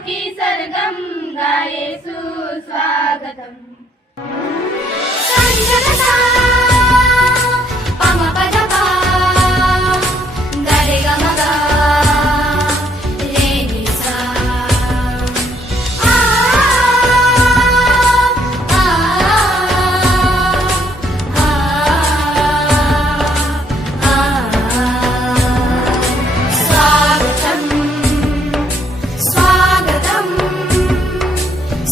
की सरगम गाये सुस्वागतम। संजनता पम पद पा गा रे ग म ग रे नि सा आ आ आ स्वागतम स्वागतम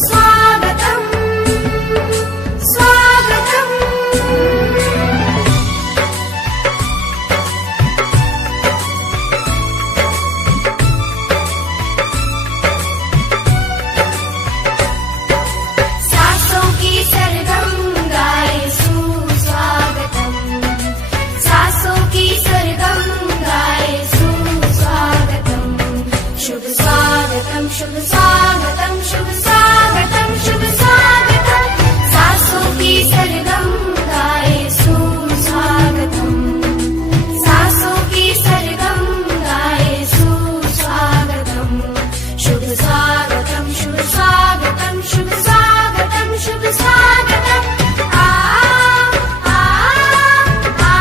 स्वागतम स्वागतम। सासों की सरगम गाए सुस्वागतम, सासों की सरगम गाए सुस्वागतम। शुभ स्वागतम शुभ स्वागतम शुभ स्वागतम शुभ स्वागतम। सासों की सरगम गाए सुस्वागतम, सासों की सरगम गाए सुस्वागतम। शुभ स्वागतम शुभ स्वागतम शुभ स्वागतम शुभ स्वागतम। आ आ आ आ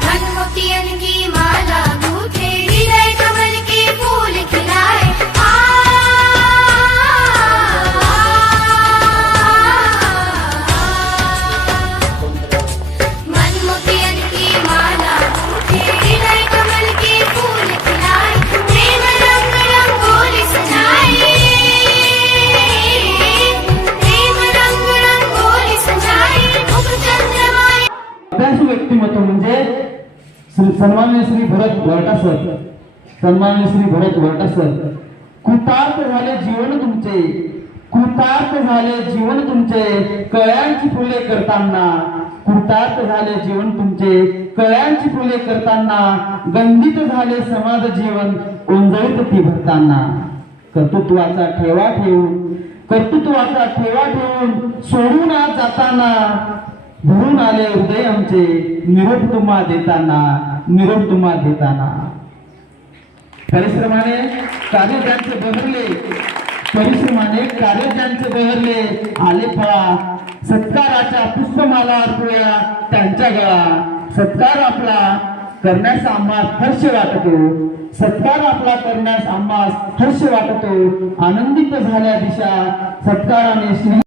मनमोतियन की माला गूंथे, हृदय कमल के फूल खिलाए। मनमोतियन की माला गूंथे, हृदय कमल के फूल खिलाए। प्रेम रंग रंगोली सजाए, प्रेम रंग रंगोली सजाए। मुख चंद्रमाए अभ्यासू व्यक्तिमत्व म्हणजे सन्माननीय श्री भरत वरटा सर, सन्माननीय श्री भरत वरटा सर। कृतार्थ झाले जीवन तुमचे, कृतार्थ झाले जीवन तुमचे, कळ्यांची फुले करताना। कृतार्थ झाले जीवन तुमचे, कळ्यांची फुले करताना। गंधित झाले समाज जीवन, ओंजळीत ती भरताना। कर्तृत्वाचा ठेवा ठेवून, कर्तृत्वाचा ठेवा ठेवून सोडून आज जाताना। भरून आले हृदय आमचे, निरोप तुम्हा देताना, निरोप तुम्हा देताना। परिश्रमाने कार्य ज्यांचे बहरले, परिश्रमाने कार्य ज्यांचे बहरले, आले फळा सत्काराच्या पुष्पमाला अर्पूया त्यांच्या गळा। सत्कार आपला करण्यास आम्हास हर्ष वाटतो, सत्कार आपला करण्यास आम्हास हर्ष वाटतो। आनंदित झाल्या दिशा सत्काराने श्री